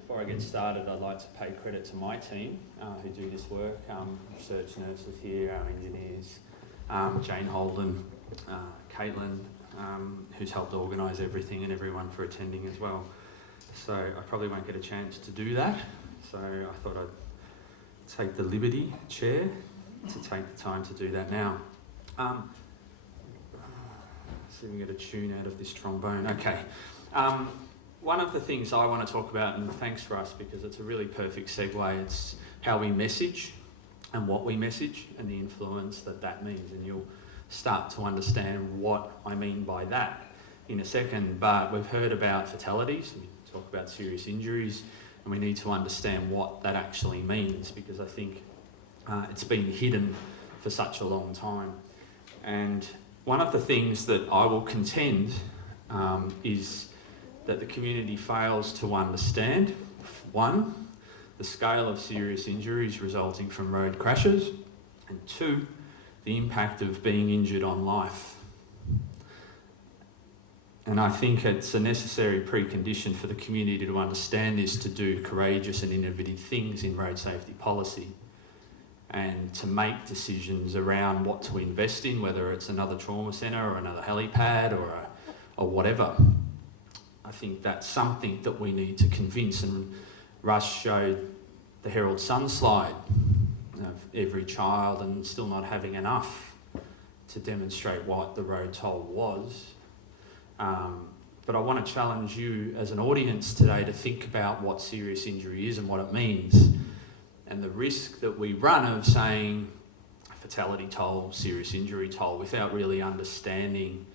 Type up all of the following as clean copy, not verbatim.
Before I get started, I'd like to pay credit to my team who do this work. Research nurses here, our engineers, Jane Holden, Caitlin, who's helped organise everything, and everyone for attending as well. So I probably won't get a chance to do that, so I thought I'd take the liberty, Chair, to take the time to do that now. See if we can get a tune out of this trombone. Okay. One of the things I want to talk about, and thanks Russ, because it's a really perfect segue, it's how we message and what we message and the influence that that means, and you'll start to understand what I mean by that in a second. But we've heard about fatalities, we talk about serious injuries, and we need to understand what that actually means, because I think it's been hidden for such a long time. And one of the things that I will contend is that the community fails to understand, one, the scale of serious injuries resulting from road crashes, and two, the impact of being injured on life. And I think it's a necessary precondition for the community to understand this, to do courageous and innovative things in road safety policy, and to make decisions around what to invest in, whether it's another trauma centre or another helipad or whatever. I think that's something that we need to convince, and Russ showed the Herald Sun slide of every child and still not having enough to demonstrate what the road toll was. But I want to challenge you as an audience today to think about what serious injury is and what it means, and the risk that we run of saying fatality toll, serious injury toll, without really understanding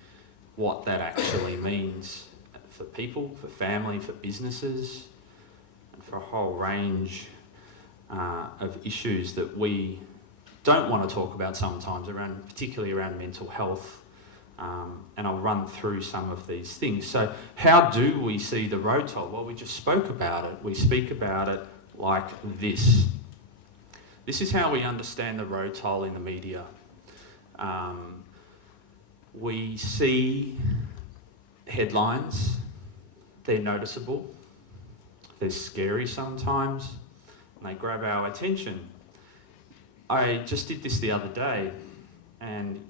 what that actually means for people, for family, for businesses, and for a whole range of issues that we don't want to talk about sometimes, particularly around mental health. And I'll run through some of these things. So how do we see the road toll? Well, we just spoke about it. We speak about it like this. This is how we understand the road toll in the media. We see headlines. They're noticeable, they're scary sometimes, and they grab our attention. I just did this the other day, and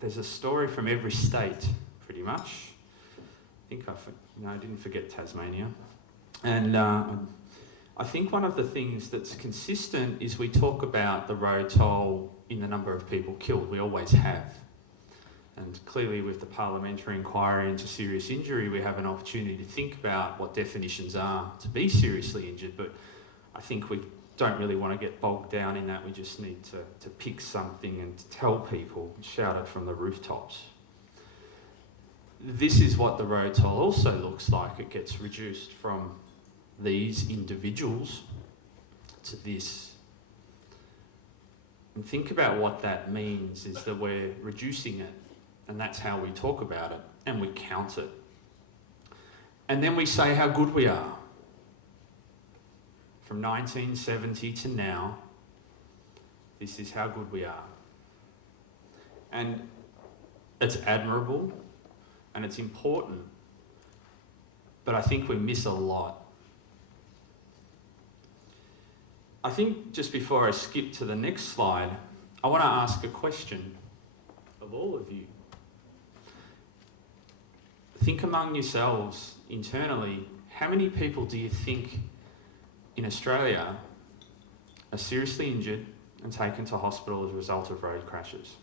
there's a story from every state, pretty much. I think I didn't forget Tasmania. And I think one of the things that's consistent is we talk about the road toll in the number of people killed. We always have. And clearly with the parliamentary inquiry into serious injury, we have an opportunity to think about what definitions are to be seriously injured, but I think we don't really want to get bogged down in that. We just need to pick something and to tell people, shout it from the rooftops. This is what the road toll also looks like. It gets reduced from these individuals to this. And think about what that means, is that we're reducing it. And that's how we talk about it, and we count it. And then we say how good we are. From 1970 to now, this is how good we are. And it's admirable, and it's important, but I think we miss a lot. I think just before I skip to the next slide, I want to ask a question of all of you. Think among yourselves internally, how many people do you think in Australia are seriously injured and taken to hospital as a result of road crashes?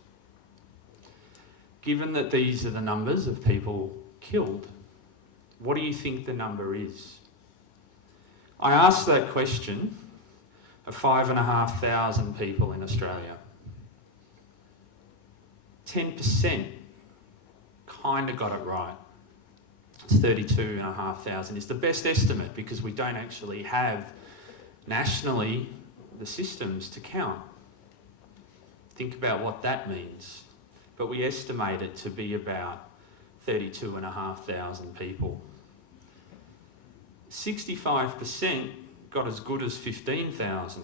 Given that these are the numbers of people killed, what do you think the number is? I asked that question of 5,500 people in Australia. 10% kind of got it right. It's 32,500 is the best estimate, because we don't actually have nationally the systems to count. Think about what that means. But we estimate it to be about 32,500 people. 65% got as good as 15,000.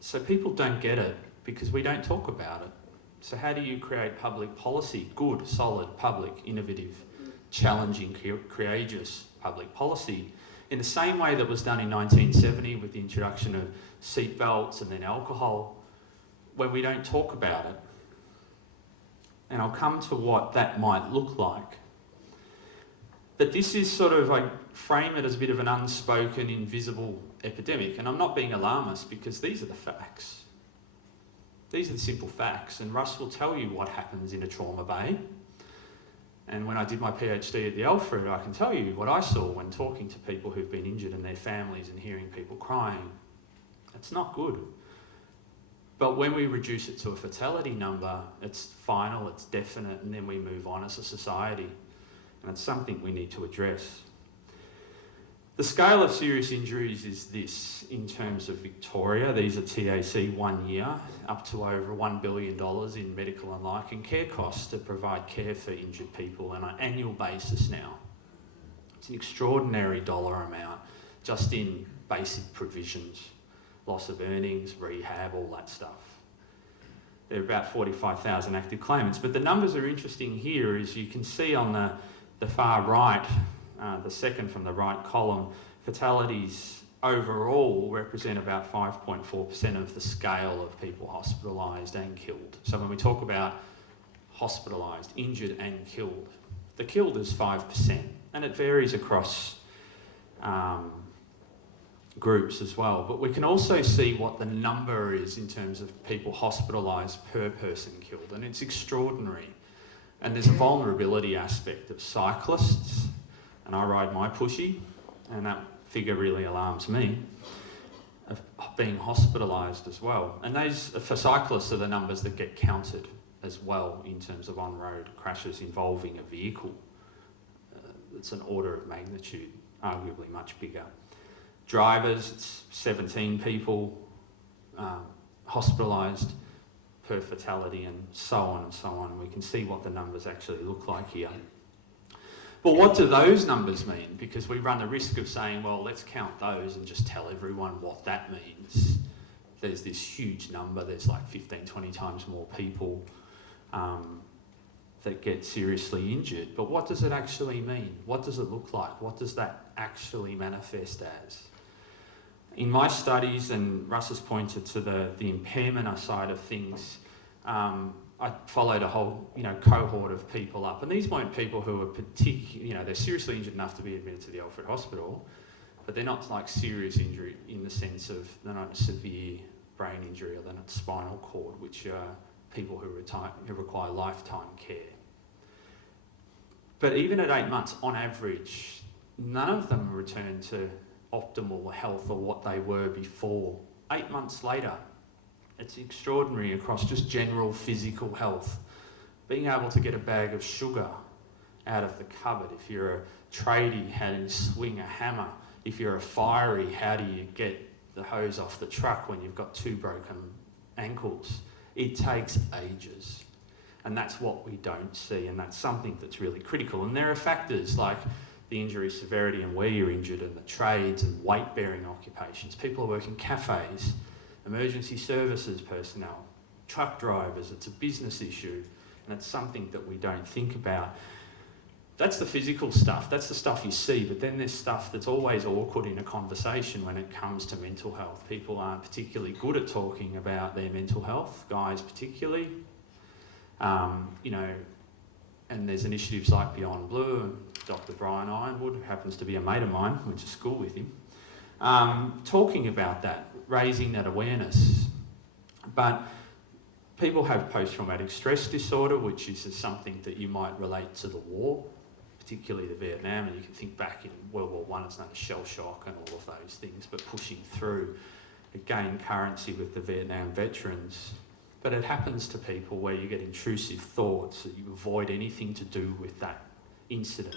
So people don't get it because we don't talk about it. So how do you create public policy, good, solid, public, innovative, challenging, courageous public policy, In the same way that was done in 1970 with the introduction of seatbelts and then alcohol, when we don't talk about it. And I'll come to what that might look like. But this is sort of like, frame it as a bit of an unspoken, invisible epidemic. And I'm not being alarmist because these are the facts. These are the simple facts. And Russ will tell you what happens in a trauma bay. And when I did my PhD at the Alfred, I can tell you what I saw when talking to people who've been injured and their families and hearing people crying. It's not good. But when we reduce it to a fatality number, it's final, it's definite, and then we move on as a society. And it's something we need to address. The scale of serious injuries is this in terms of Victoria. These are TAC 1 year, up to over $1 billion in medical and life and care costs to provide care for injured people on an annual basis now. It's an extraordinary dollar amount just in basic provisions, loss of earnings, rehab, all that stuff. There are about 45,000 active claimants, but the numbers are interesting here, as you can see on the far right, the second from the right column, fatalities overall represent about 5.4% of the scale of people hospitalised and killed. So when we talk about hospitalised, injured and killed, the killed is 5%, and it varies across groups as well. But we can also see what the number is in terms of people hospitalised per person killed, and it's extraordinary. And there's a vulnerability aspect of cyclists, and I ride my pushy, and that figure really alarms me, of being hospitalised as well. And those, for cyclists, are the numbers that get counted as well in terms of on-road crashes involving a vehicle. It's an order of magnitude, arguably much bigger. Drivers, it's 17 people hospitalised per fatality, and so on and so on. We can see what the numbers actually look like here. But what do those numbers mean? Because we run the risk of saying, well, let's count those and just tell everyone what that means. There's this huge number, there's like 15, 20 times more people that get seriously injured. But what does it actually mean? What does it look like? What does that actually manifest as? In my studies, and Russ has pointed to the impairment side of things, I followed a whole cohort of people up, and these weren't people who were they're seriously injured enough to be admitted to the Alfred Hospital, but they're not like serious injury in the sense of they're not a severe brain injury or they're not spinal cord, which are people who require lifetime care. But even at 8 months, on average, none of them return to optimal health or what they were before. 8 months later, it's extraordinary across just general physical health. Being able to get a bag of sugar out of the cupboard. If you're a tradie, how do you swing a hammer? If you're a firey, how do you get the hose off the truck when you've got 2 broken ankles? It takes ages. And that's what we don't see, and that's something that's really critical. And there are factors like the injury severity and where you're injured, and the trades and weight-bearing occupations. People who work in cafes, emergency services personnel, truck drivers. It's a business issue, and it's something that we don't think about. That's the physical stuff, that's the stuff you see, but then there's stuff that's always awkward in a conversation when it comes to mental health. People aren't particularly good at talking about their mental health, guys particularly. And there's initiatives like Beyond Blue, and Dr. Brian Ironwood, who happens to be a mate of mine, went to school with him, talking about that, raising that awareness. But people have post-traumatic stress disorder, which is something that you might relate to the war, particularly the Vietnam, and you can think back in World War I, it's known as shell shock and all of those things, but pushing through, it gained currency with the Vietnam veterans. But it happens to people where you get intrusive thoughts, that you avoid anything to do with that incident.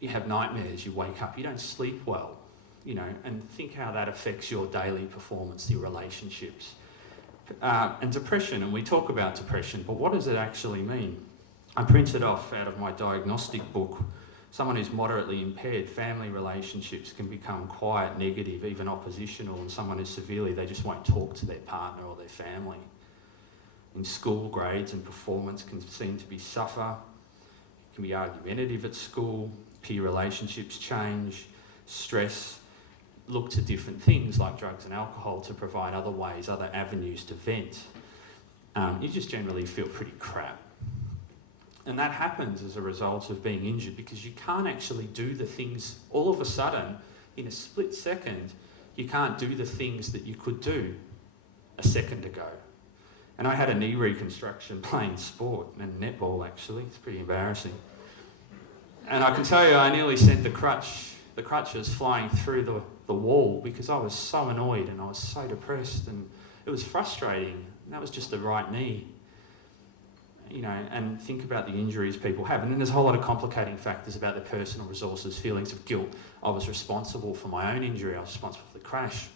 You have nightmares, you wake up, you don't sleep well, and think how that affects your daily performance, your relationships. And depression, and we talk about depression, but what does it actually mean? I printed off out of my diagnostic book, someone who's moderately impaired, family relationships can become quite negative, even oppositional, and someone who's severely, they just won't talk to their partner or their family. In school, grades and performance can seem to be suffer, can be argumentative at school, peer relationships change, stress, look to different things like drugs and alcohol to provide other ways, other avenues to vent. You just generally feel pretty crap. And that happens as a result of being injured because you can't actually do the things all of a sudden, in a split second, you can't do the things that you could do a second ago. And I had a knee reconstruction playing sport, and netball actually, it's pretty embarrassing. And I can tell you, I nearly sent the crutches flying through the wall because I was so annoyed and I was so depressed and it was frustrating. And that was just the right knee. You know, and think about the injuries people have. And then there's a whole lot of complicating factors about their personal resources, feelings of guilt. I was responsible for my own injury. I was responsible for the crash.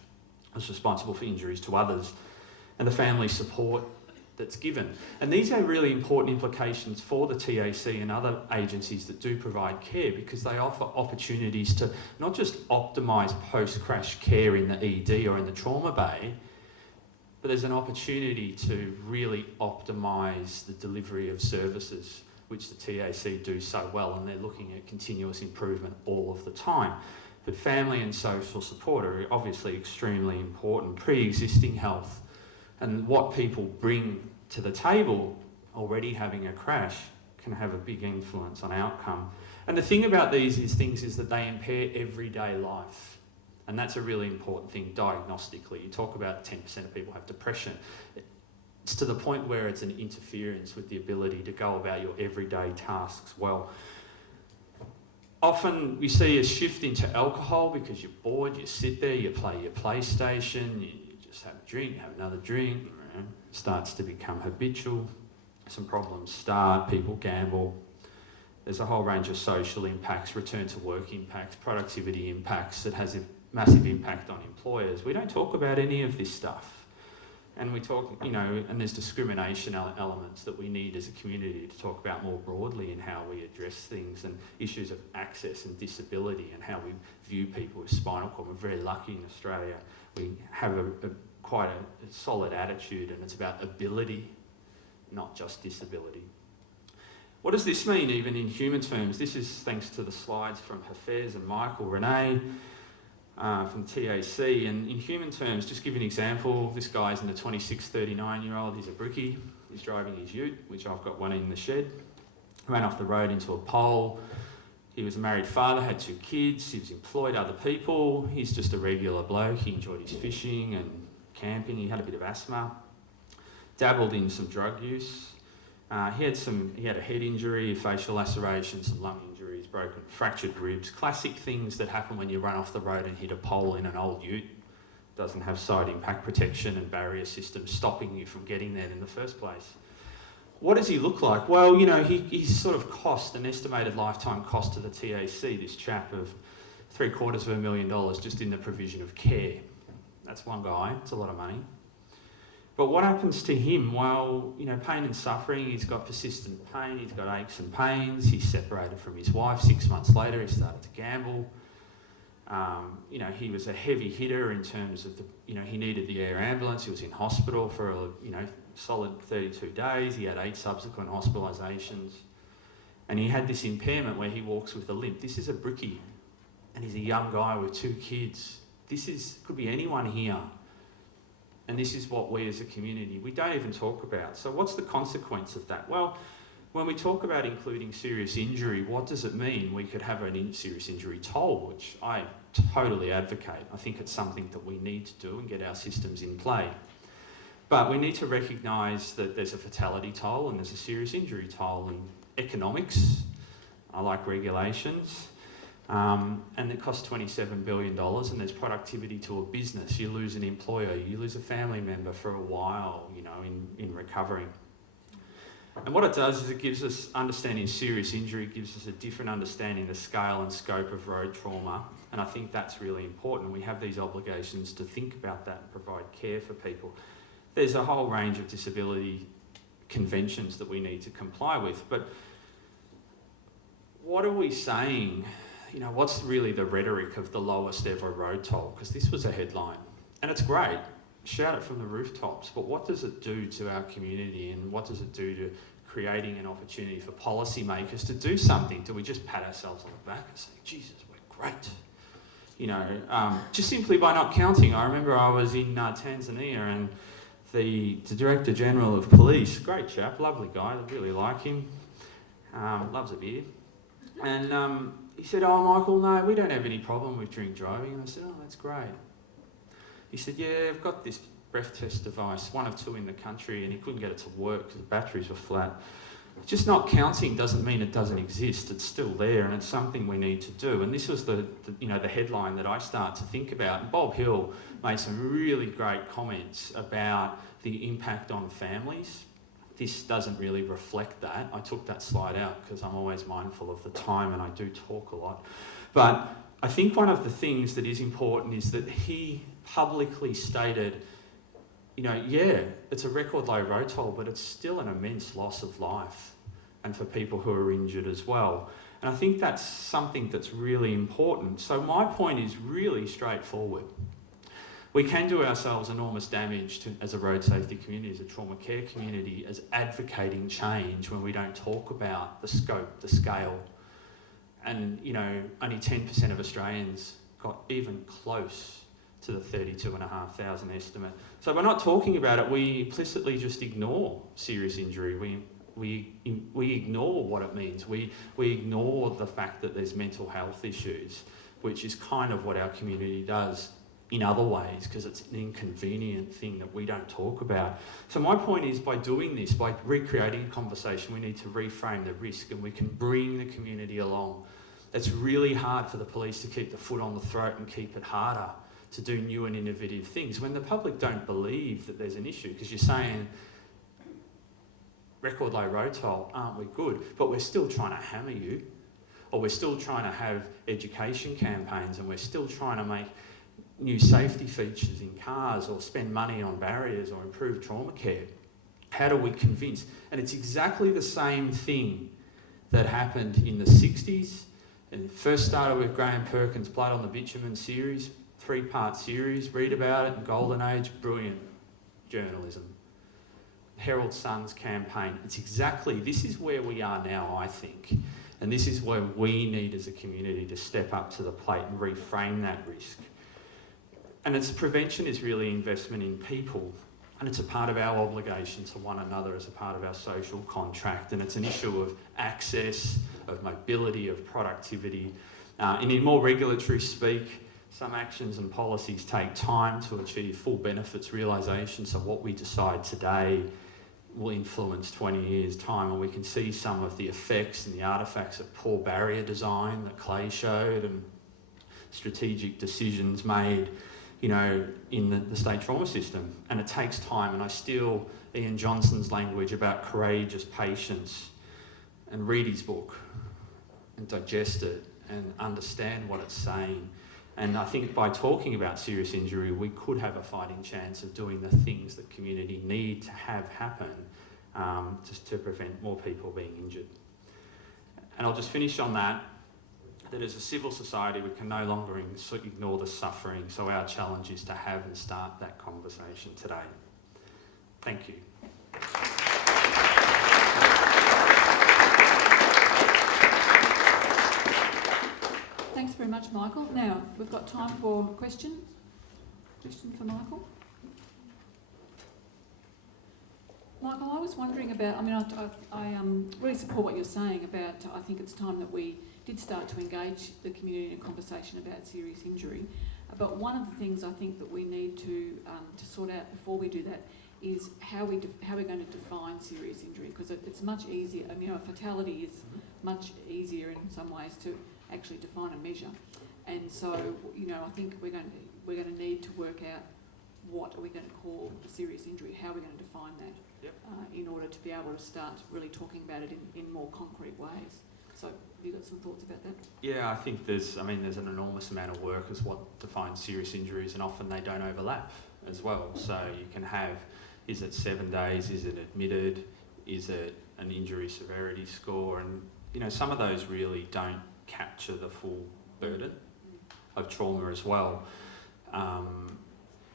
I was responsible for injuries to others and the family support that's given. And these are really important implications for the TAC and other agencies that do provide care because they offer opportunities to not just optimise post-crash care in the ED or in the trauma bay, but there's an opportunity to really optimise the delivery of services, which the TAC do so well, and they're looking at continuous improvement all of the time. But family and social support are obviously extremely important. Pre-existing health and what people bring to the table, already having a crash, can have a big influence on outcome. And the thing about these things is that they impair everyday life. And that's a really important thing diagnostically. You talk about 10% of people have depression. It's to the point where it's an interference with the ability to go about your everyday tasks well. Often we see a shift into alcohol because you're bored, you sit there, you play your PlayStation, you just have a drink, have another drink, it starts to become habitual. Some problems start, people gamble. There's a whole range of social impacts, return to work impacts, productivity impacts that has a massive impact on employers. We don't talk about any of this stuff. And we talk, you know, and there's discrimination elements that we need as a community to talk about more broadly in how we address things and issues of access and disability and how we view people with spinal cord. We're very lucky in Australia. We have quite a solid attitude and it's about ability, not just disability. What does this mean even in human terms? This is thanks to the slides from Hafez and Michael, Renee, from TAC, and in human terms, just give you an example, this guy's in the 26, 39-year-old, he's a brickie, he's driving his ute, which I've got one in the shed, ran off the road into a pole, he was a married father, had 2 kids, he was employed other people, he's just a regular bloke, he enjoyed his fishing and camping, he had a bit of asthma, dabbled in some drug use, he had a head injury, a facial laceration, some lung injuries, broken, fractured ribs, classic things that happen when you run off the road and hit a pole in an old ute. Doesn't have side impact protection and barrier systems stopping you from getting there in the first place. What does he look like? Well, you know, he's sort of cost, an estimated lifetime cost to the TAC, this chap, of $750,000 just in the provision of care. That's one guy, it's a lot of money. But what happens to him? Well, you know, pain and suffering, he's got persistent pain, he's got aches and pains, he's separated from his wife. 6 months later, he started to gamble. You know, he was a heavy hitter in terms of he needed the air ambulance, he was in hospital for a, solid 32 days, he had 8 subsequent hospitalisations. And he had this impairment where he walks with a limp. This is a brickie, and he's a young guy with 2 kids. Could be anyone here. And this is what we as a community, we don't even talk about. So what's the consequence of that? Well, when we talk about including serious injury, what does it mean? We could have a serious injury toll, which I totally advocate. I think it's something that we need to do and get our systems in play. But we need to recognise that there's a fatality toll and there's a serious injury toll, and economics, I like regulations, and it costs $27 billion, and there's productivity to a business. You lose an employer, you lose a family member for a while, in recovering. And what it does is it gives us understanding serious injury, gives us a different understanding of the scale and scope of road trauma, and I think that's really important. We have these obligations to think about that and provide care for people. There's a whole range of disability conventions that we need to comply with, but what are we saying? What's really the rhetoric of the lowest ever road toll? Because this was a headline, and it's great. Shout it from the rooftops, but what does it do to our community, and what does it do to creating an opportunity for policymakers to do something? Do we just pat ourselves on the back and say, Jesus, we're great? You know, just simply by not counting. I remember I was in Tanzania, and the Director General of Police, great chap, lovely guy, I really like him, loves a beer. And he said, oh, Michael, no, we don't have any problem with drink driving. And I said, oh, that's great. He said, yeah, I've got this breath test device, one of two in the country, and he couldn't get it to work because the batteries were flat. Just not counting doesn't mean it doesn't exist. It's still there, and it's something we need to do. And this was the headline that I start to think about. And Bob Hill made some really great comments about the impact on families. This doesn't really reflect that. I took that slide out because I'm always mindful of the time and I do talk a lot. But I think one of the things that is important is that he publicly stated, you know, yeah, it's a record low road toll, but it's still an immense loss of life, and for people who are injured as well. And I think that's something that's really important. So my point is really straightforward. We can do ourselves enormous damage as a road safety community, as a trauma care community, as advocating change when we don't talk about the scope, the scale. And, you know, only 10% of Australians got even close to the 32,500 estimate. So by not talking about it, we implicitly just ignore serious injury. We ignore what it means. We ignore the fact that there's mental health issues, which is kind of what our community does in other ways, because it's an inconvenient thing that we don't talk about. So my point is, by doing this, by recreating a conversation, we need to reframe the risk, and we can bring the community along. It's really hard for the police to keep the foot on the throat and keep it harder to do new and innovative things when the public don't believe that there's an issue, because you're saying, record low road toll, aren't we good? But we're still trying to hammer you, or we're still trying to have education campaigns, and we're still trying to make new safety features in cars, or spend money on barriers, or improve trauma care. How do we convince? And it's exactly the same thing that happened in the 60s. And it first started with Graham Perkins' Blood on the Bitumen series, 3-part series, read about it, Golden Age, brilliant journalism. Herald Sun's campaign, this is where we are now, I think. And this is where we need as a community to step up to the plate and reframe that risk. And prevention is really investment in people, and it's a part of our obligation to one another as a part of our social contract, and it's an issue of access, of mobility, of productivity. And in more regulatory speak, some actions and policies take time to achieve full benefits realisation, so what we decide today will influence 20 years' time, and we can see some of the effects and the artefacts of poor barrier design that Clay showed, and strategic decisions made, you know, in the state trauma system. And it takes time, and I steal Ian Johnson's language about courageous patience, and read his book and digest it and understand what it's saying. And I think by talking about serious injury, we could have a fighting chance of doing the things that community need to have happen, just to prevent more people being injured. And I'll just finish on that as a civil society, we can no longer ignore the suffering. So our challenge is to have and start that conversation today. Thank you. Thanks very much, Michael. Now, we've got time for a question. Question for Michael. Michael, I was wondering about, I really support what you're saying about, I think it's time that we did start to engage the community in a conversation about serious injury. But one of the things I think that we need to sort out before we do that is how we're going to define serious injury, because it's much easier. A fatality is much easier in some ways to actually define a measure. And so, I think we're going to need to work out what are we going to call a serious injury, how are we going to define that, in order to be able to start really talking about it in more concrete ways. So have you got some thoughts about that? Yeah, I think there's an enormous amount of work as what defines serious injuries, and often they don't overlap as well. So you can have, is it 7 days, is it admitted, is it an injury severity score, and some of those really don't capture the full burden of trauma as well.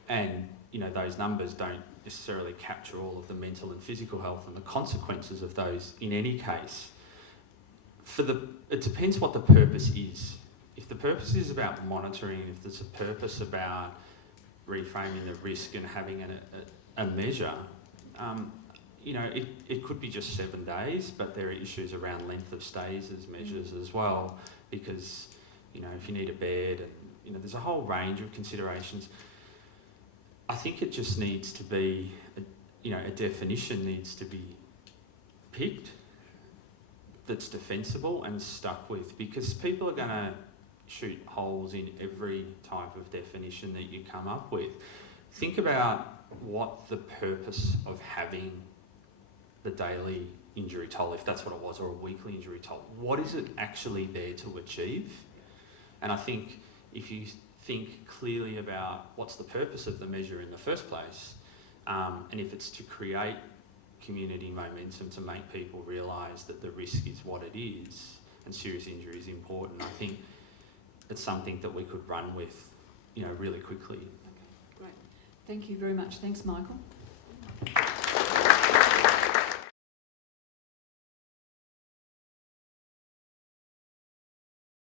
And those numbers don't necessarily capture all of the mental and physical health and the consequences of those in any case. It depends what the purpose is. If the purpose is about monitoring, if there's a purpose about reframing the risk and having a measure, it could be just 7 days, but there are issues around length of stays as measures as well, because, if you need a bed, and, there's a whole range of considerations. I think it just needs to be, a definition needs to be picked that's defensible and stuck with, because people are going to shoot holes in every type of definition that you come up with. Think about what the purpose of having the daily injury toll, if that's what it was, or a weekly injury toll. What is it actually there to achieve? And I think if you think clearly about what's the purpose of the measure in the first place, and if it's to create community momentum to make people realise that the risk is what it is and serious injury is important, I think it's something that we could run with, really quickly. Okay, great. Thank you very much. Thanks, Michael.